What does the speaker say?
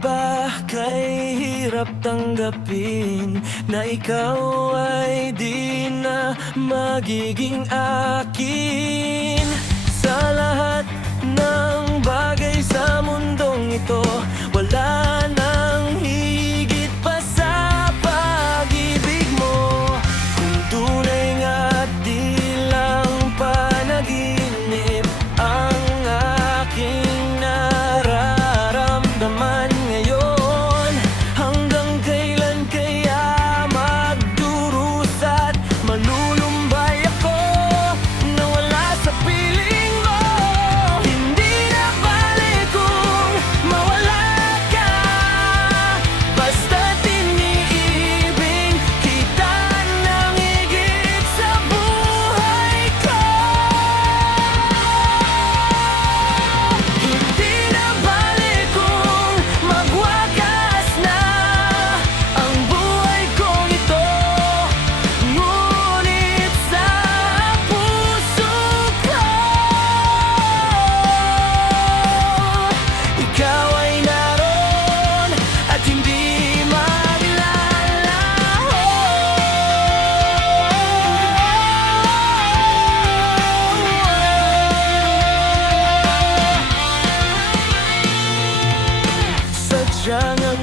ba kay hirap tanggapin na ikaw ay di na magiging akin? Sa lahat ng bagay sa mundong ito, wala nang higit pa sa pag-ibig mo. Kung tunay nga't di lang panaginip ang aking nararamdaman ngayon, hanggang kailan kaya magdurusa't malulumbay ako na wala sa piling mo? Hindi na bale kung mawala ka, basta't iniibig kita ng higit sa buhay ko. Hindi na bale kung magwakas na ang buhay kong ito, ngunit sa puso ko ikaw ay naroon at hindi maglalaho. Sadyang ang